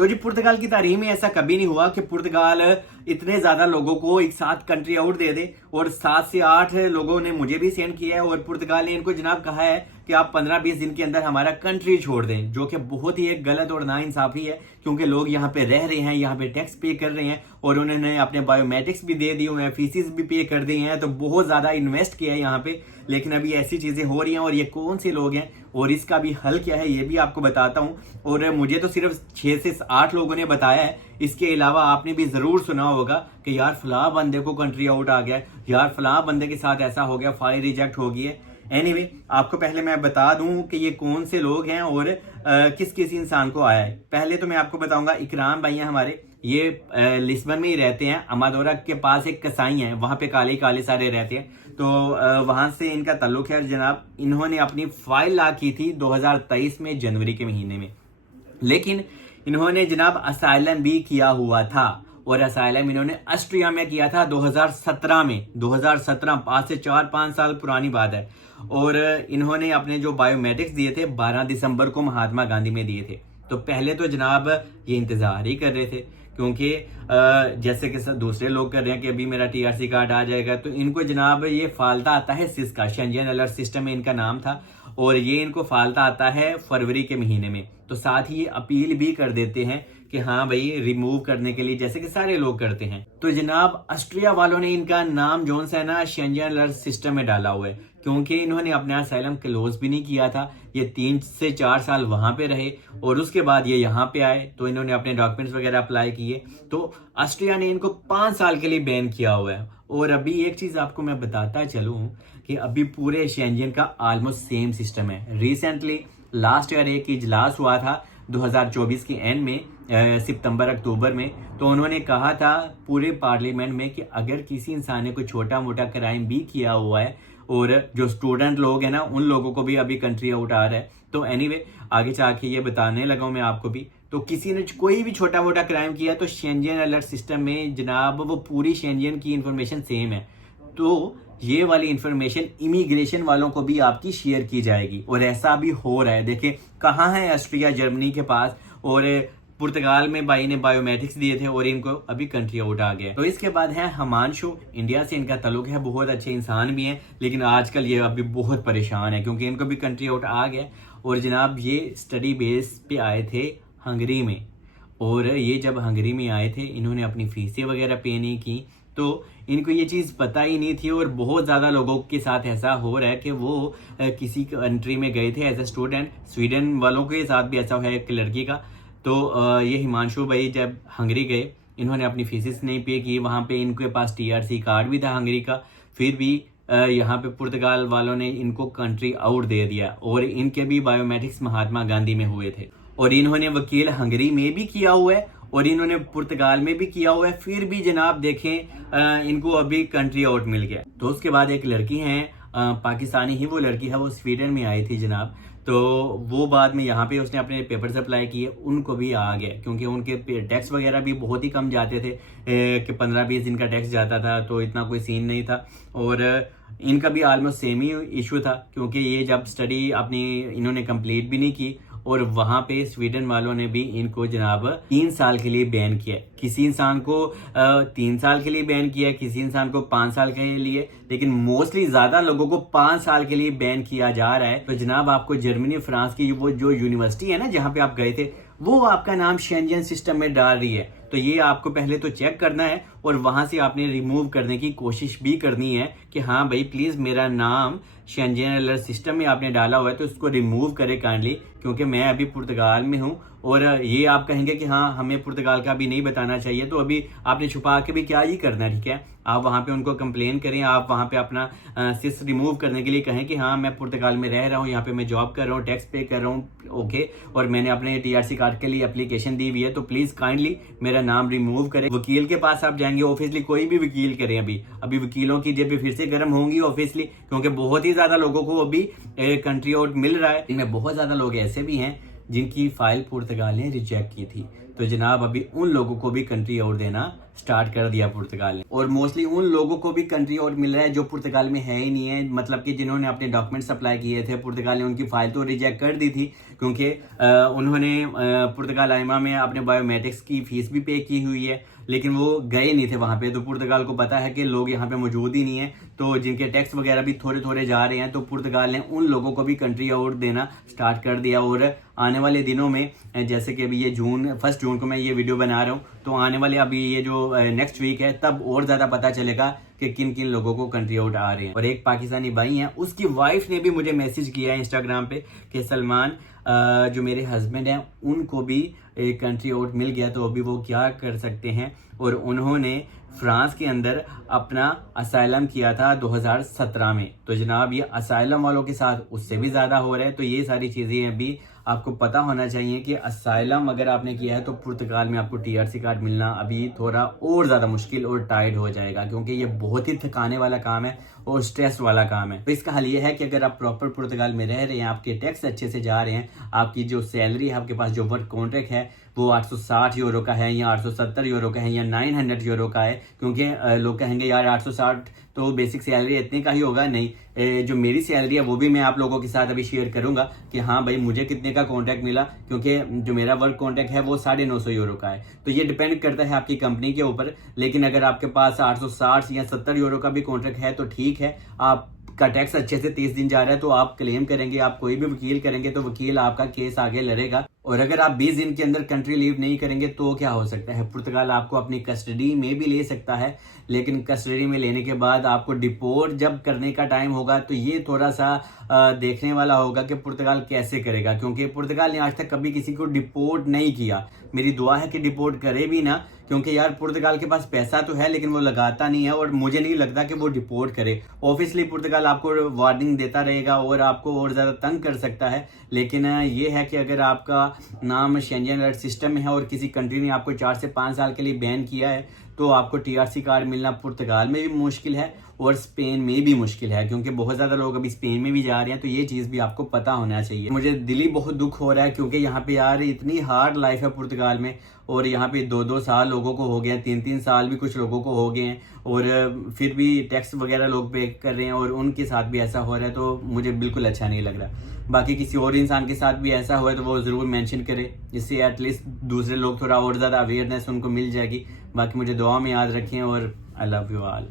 तो जी पुर्तगाल की तारीख में ऐसा कभी नहीं हुआ कि पुर्तगाल इतने ज्यादा लोगों को एक साथ कंट्री आउट दे दे। और 7 से 8 लोगों ने मुझे भी सेंड किया है और पुर्तगाल ने इनको जनाब कहा है कि आप 15-20 दिन के अंदर हमारा कंट्री छोड़ दें, जो कि बहुत ही एक गलत और नाइंसाफी है, क्योंकि लोग यहाँ पे रह रहे हैं, यहाँ पे टैक्स पे कर रहे हैं और उन्होंने अपने बायोमेट्रिक्स भी दे दिए हुए हैं, फीसिस भी पे कर दी हैं, तो बहुत ज्यादा इन्वेस्ट किया है यहाँ पे। लेकिन अभी ऐसी चीजें हो रही हैं और ये कौन से लोग हैं और इसका भी हल क्या है ये भी आपको बताता हूं। और मुझे तो सिर्फ 6 से 8 लोगों ने बताया है, इसके अलावा आपने भी जरूर सुना होगा कि यार फलां बंदे को कंट्री आउट आ गया, यार फलां बंदे के साथ ऐसा हो गया, फाइल रिजेक्ट हो गई है। एनीवे, आपको पहले मैं बता दूं कि ये कौन से लोग हैं और किस किस इंसान को आया है। पहले तो मैं आपको बताऊंगा, इकराम भाई हैं हमारे, ये लिस्बन में ही रहते हैं। अमादोरा के पास एक कसाई है, वहां पे काले काले सारे रहते हैं, तो वहां से इनका ताल्लुक है। जनाब इन्होंने अपनी फाइल ला की थी 2023 में जनवरी के महीने में, लेकिन इन्होंने जनाब असाइलम भी किया हुआ था और असाइलम इन्होंने ऑस्ट्रिया में किया था 2017 में। 2017 5 से 4-5 साल पुरानी बात है। और इन्होंने अपने जो बायोमेट्रिक्स दिए थे 12 दिसंबर को महात्मा गांधी में दिए थे। तो पहले तो जनाब ये इंतजार ही कर रहे थे, क्योंकि जैसे कि दूसरे लोग कर रहे हैं कि अभी मेरा टीआरसी कार्ड आ जाएगा, तो इनको जनाब ये फालता आता है सिस का, शेंजन अलर्ट सिस्टम में इनका नाम था, और ये इनको फालता आता है फरवरी के महीने में। तो साथ ही ये अपील भी कर देते हैं कि हाँ भाई रिमूव करने के लिए, जैसे कि सारे लोग करते हैं। तो जनाब ऑस्ट्रिया वालों ने इनका नाम जोन सा है ना शेंजन अलर्ट सिस्टम में डाला हुआ है, क्योंकि इन्होंने अपना असाइलम क्लोज भी नहीं किया था। ये 3 से 4 साल वहां पे रहे और उसके बाद ये यहाँ पे आए, तो इन्होंने अपने डॉक्यूमेंट्स वगैरह अप्लाई किए, तो ऑस्ट्रिया ने इनको 5 साल के लिए बैन किया हुआ है। और अभी एक चीज आपको मैं बताता चलूं कि अभी पूरे शेंजन का ऑलमोस्ट सेम सिस्टम है। रिसेंटली लास्ट ईयर एक इजलास हुआ था 2024 के एंड में, सितंबर अक्टूबर में, तो उन्होंने कहा था पूरे पार्लियामेंट में कि अगर किसी इंसान ने कोई छोटा मोटा क्राइम भी किया हुआ है और जो स्टूडेंट लोग हैं ना उन लोगों को भी अभी कंट्री आउट आ रहा है। तो एनीवे आगे जाके ये बताने लगा हूं मैं आपको भी, तो किसी ने कोई भी छोटा मोटा क्राइम किया तो शेंजन अलर्ट सिस्टम में जनाब वो पूरी शेंजन की इंफॉर्मेशन सेम है, तो ये वाली इंफॉर्मेशन इमिग्रेशन वालों को भी आपकी शेयर की जाएगी। और ऐसा भी हो रहा है, देखिए कहाँ है ऑस्ट्रिया जर्मनी के पास, और पुर्तगाल में भाई ने बायोमेट्रिक्स दिए थे और इनको अभी कंट्री आउट आ गया। तो इसके बाद है हिमांशु, इंडिया से इनका ताल्लुक है, बहुत अच्छे इंसान भी हैं, लेकिन आजकल ये अभी बहुत परेशान है क्योंकि इनको भी कंट्री आउट आ गया। और जनाब ये स्टडी बेस पे आए थे हंगरी में, और ये जब हंगरी में आए थे इन्होंने अपनी फीसें वगैरह पे नहीं की, तो इनको ये चीज़ पता ही नहीं थी। और बहुत ज़्यादा लोगों के साथ ऐसा हो रहा है कि वो किसी कंट्री में गए थे एज ए स्टूडेंट, स्वीडन वालों के साथ भी ऐसा है एक लड़की का। तो ये हिमांशु भाई जब हंगरी गए, इन्होंने अपनी फीसिस नहीं पे की, वहाँ पे इनके पास टीआरसी कार्ड भी था हंगरी का, फिर भी यहाँ पे पुर्तगाल वालों ने इनको कंट्री आउट दे दिया। और इनके भी बायोमेट्रिक्स महात्मा गांधी में हुए थे, और इन्होंने वकील हंगरी में भी किया हुआ है और इन्होंने पुर्तगाल में भी किया हुआ है, फिर भी जनाब देखें इनको अभी कंट्री आउट मिल गया। तो उसके बाद एक लड़की है पाकिस्तानी ही वो लड़की है, वो स्वीडन में आई थी जनाब, तो वो बाद में यहाँ पे उसने अपने पेपर्स अप्लाई किए, उनको भी आ गया, क्योंकि उनके टैक्स वगैरह भी बहुत ही कम जाते थे कि 15-20 दिन का टैक्स जाता था, तो इतना कोई सीन नहीं था। और इनका भी ऑलमोस्ट सेम ही इशू था, क्योंकि ये जब स्टडी अपनी इन्होंने कंप्लीट भी नहीं की और वहां पे स्वीडन वालों ने भी इनको जनाब 3 साल के लिए बैन किया। किसी इंसान को 3 साल के लिए बैन किया, किसी इंसान को 5 साल के लिए, लेकिन मोस्टली ज्यादा लोगों को 5 साल के लिए बैन किया जा रहा है। तो जनाब आपको जर्मनी फ्रांस की वो जो यूनिवर्सिटी है ना जहाँ पे आप गए थे, वो आपका नाम शेंजन सिस्टम में डाल रही है, तो ये आपको पहले तो चेक करना है और वहां से आपने रिमूव करने की कोशिश भी करनी है कि हाँ भाई प्लीज मेरा नाम शेंजन अलर्ट सिस्टम में आपने डाला हुआ है तो इसको रिमूव करें काइंडली, क्योंकि मैं अभी पुर्तगाल में हूँ। और ये आप कहेंगे कि हाँ हमें पुर्तगाल का भी नहीं बताना चाहिए, तो अभी आपने छुपा के भी क्या ही करना है, ठीक है। आप वहाँ पे उनको कंप्लेन करें, आप वहाँ पे अपना सिस रिमूव करने के लिए कहें कि हाँ मैं पुर्तगाल में रह रहा हूँ, यहाँ पे मैं जॉब कर रहा हूँ, टैक्स पे कर रहा हूँ, ओके, और मैंने अपने टीआरसी कार्ड के लिए एप्लीकेशन दी हुई है, तो प्लीज काइंडली मेरा नाम रिमूव करें। वकील के पास आप जाएंगे, ऑब्वियसली कोई भी वकील करें, अभी वकीलों की जेबें फिर से गर्म होंगी ऑब्वियसली, क्योंकि बहुत ही ज्यादा लोगों को अभी कंट्री आउट मिल रहा है। इनमें बहुत ज्यादा लोग ऐसे भी हैं जिनकी फाइल पुर्तगाल ने रिजेक्ट की थी। तो जनाब अभी उन लोगों को भी कंट्री आउट देना स्टार्ट कर दिया पुर्तगाल ने। और मोस्टली उन लोगों को भी कंट्री आउट मिल रहा है जो पुर्तगाल में है ही नहीं है, मतलब कि जिन्होंने अपने डॉक्यूमेंट्स अप्लाई किए थे, पुर्तगाल ने उनकी फाइल तो रिजेक्ट कर दी थी क्योंकि उन्होंने पुर्तगाल आइमा में अपने बायोमेट्रिक्स की फीस भी पे की हुई है, लेकिन वो गए नहीं थे वहाँ पे। तो पुर्तगाल को पता है कि लोग यहाँ पे मौजूद ही नहीं है, तो जिनके टैक्स वगैरह भी थोड़े थोड़े जा रहे हैं, तो पुर्तगाल ने उन लोगों को भी कंट्री आउट देना स्टार्ट कर दिया। और आने वाले दिनों में, जैसे कि अभी ये 1 जून को मैं ये वीडियो बना रहा हूँ, तो आने वाले अभी ये जो नेक्स्ट वीक है तब और ज़्यादा पता चलेगा कि किन किन लोगों को कंट्री आउट आ रहे हैं। और एक पाकिस्तानी भाई हैं, उसकी वाइफ ने भी मुझे मैसेज किया है इंस्टाग्राम पे कि सलमान जो मेरे हस्बैंड हैं उनको भी एक कंट्री आउट मिल गया, तो अभी वो क्या कर सकते हैं। और उन्होंने फ्रांस के अंदर अपना असाइलम किया था 2017 में, तो जनाब ये असाइलम वालों के साथ उससे भी ज़्यादा हो रहा है। तो ये सारी चीज़ें अभी आपको पता होना चाहिए कि असाइलम अगर आपने किया है तो पुर्तगाल में आपको टीआरसी कार्ड मिलना अभी थोड़ा और ज़्यादा मुश्किल और टाइट हो जाएगा, क्योंकि ये बहुत ही थकाने वाला काम है और स्ट्रेस वाला काम है। तो इसका हल ये है कि अगर आप प्रॉपर पुर्तगाल में रह रहे हैं, आपके टैक्स अच्छे से जा रहे हैं, आपकी जो सैलरी है, आपके पास जो वर्क कॉन्ट्रैक्ट है वो 860 यूरो का है या 870 यूरो का है या 900 यूरो का है, क्योंकि लोग कहेंगे यार 860 तो बेसिक सैलरी इतने का ही होगा। नहीं, जो मेरी सैलरी है वो भी मैं आप लोगों के साथ अभी शेयर करूंगा कि हाँ भाई मुझे कितने का कॉन्ट्रैक्ट मिला, क्योंकि जो मेरा वर्क कॉन्ट्रैक्ट है वो 950 यूरो का है। तो ये डिपेंड करता है आपकी कंपनी के ऊपर, लेकिन अगर आपके पास 860 या 70 यूरो का भी कॉन्ट्रैक्ट है तो ठीक है, आपका टैक्स अच्छे से 30 दिन जा रहा है तो आप क्लेम करेंगे, आप कोई भी वकील करेंगे तो वकील आपका केस आगे लड़ेगा। और अगर आप 20 दिन के अंदर कंट्री लीव नहीं करेंगे तो क्या हो सकता है, पुर्तगाल आपको अपनी कस्टडी में भी ले सकता है, लेकिन कस्टडी में लेने के बाद आपको डिपोर्ट जब करने का टाइम होगा तो ये थोड़ा सा देखने वाला होगा कि पुर्तगाल कैसे करेगा, क्योंकि पुर्तगाल ने आज तक कभी किसी को डिपोर्ट नहीं किया। मेरी दुआ है कि डिपोर्ट करे भी ना, क्योंकि यार पुर्तगाल के पास पैसा तो है लेकिन वो लगाता नहीं है, और मुझे नहीं लगता कि वो डिपोर्ट करे। ऑब्वियसली पुर्तगाल आपको वार्निंग देता रहेगा और आपको और ज़्यादा तंग कर सकता है, लेकिन ये है कि अगर आपका नाम शेंजन अलर्ट सिस्टम में है और किसी कंट्री ने आपको 4 से 5 साल के लिए बैन किया है, तो आपको टीआरसी कार्ड मिलना पुर्तगाल में भी मुश्किल है और स्पेन में भी मुश्किल है, क्योंकि बहुत ज़्यादा लोग अभी स्पेन में भी जा रहे हैं। तो ये चीज़ भी आपको पता होना चाहिए। मुझे दिली बहुत दुख हो रहा है, क्योंकि यहाँ पे यार इतनी हार्ड लाइफ है पुर्तगाल में, और यहाँ पे 2-2 साल लोगों को हो गया, 3-3 साल भी कुछ लोगों को हो गए हैं, और फिर भी टैक्स वगैरह लोग पे कर रहे हैं और उनके साथ भी ऐसा हो रहा है। तो मुझे बिल्कुल अच्छा नहीं लग रहा। बाकी किसी और इंसान के साथ भी ऐसा हुआ है तो वो ज़रूर मेंशन करे, जिससे एटलीस्ट दूसरे लोग थोड़ा और ज़्यादा अवेयरनेस उनको मिल जाएगी। बाकी मुझे दुआ में याद रखें और आई लव यू ऑल।